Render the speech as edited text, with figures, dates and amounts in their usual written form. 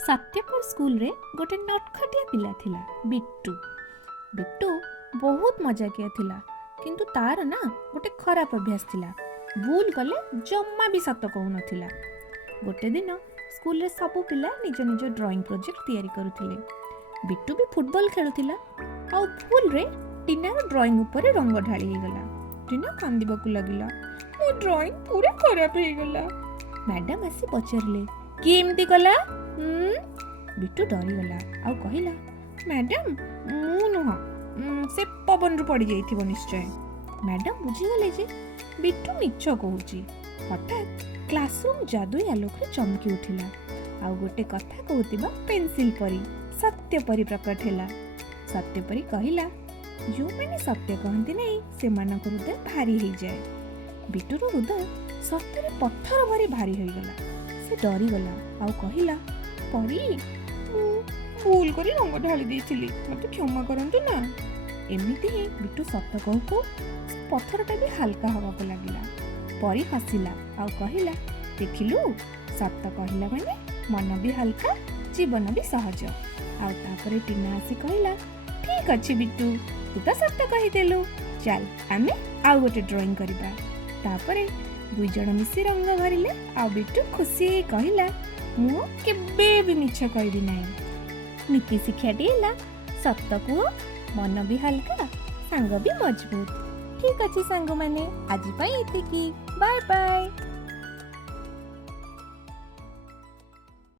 Satyapur school रे गोटे नटखटिया पिला थिला बिट्टू। बिट्टू बहुत मजाकिया थिला, किंतु तार ना गोटे खराब अभ्यास थिला। भूल कले जम्मा भी सत कहू नथिला। गोटे दिन स्कूल रे सब पिला निज निज ड्राइंग प्रोजेक्ट तैयारी करुथिले। बिट्टू भी फुटबॉल खेलुथिला आ भूल रे टीना ड्राइंग ऊपर रंग ढाली गला। टीना कांदिबाकू लागिला, मो ड्राइंग पूरा खराब हो गला। मैडम आसी पचारले, केमती कला? बिट्टू डरीगला आ कहला, मैडम मु नुह, से पवन रु पड़ जाइथिबो निश्चय। मैडम बुझीगले जे बिट्टू मिछ कहूची। हठात क्लासरूम जादुई आलोक रे चमकी उठिला आ गोटे कथा कहूतिबा पेंसिल परी सत्य परी प्रकट हैला। सत्य परी कहला, जो मैंने सत्य कहती नहीं से मानक हृदय भारी हो जाए। बिट्टूर हृदय सत्य पत्थर भरी भारी हो गला। से डरीगला आ कहला, परी भूल करी रंग ढाली देइथिली, मते क्षमा करंतु ना। एमिति ही बिट्टू सत्य कहू पत्थरटा भी हल्का हवा को लागिला। परी हसिला आ कहला, देखिलु सत्य कहला माने मन भी हल्का, जीवन भी सहज। आ तापरे टीना आसी कहला, ठीक अछि बिट्टू, तू तो सत्य कहिदेलु, चल आमे आउ गोटे ड्राइंग करिबा। तापरे दुई जण मिसी रंग भरिले आ बिट्टू खुशी कहला, मु केबे भी मिछ कहबी नाही। नीति शिक्षाटी हैला, सत्य कुह, मन भी हल्का, सांग भी मजबूत। ठीक अछि सांग माने, आज पई एतिकी। Bye bye.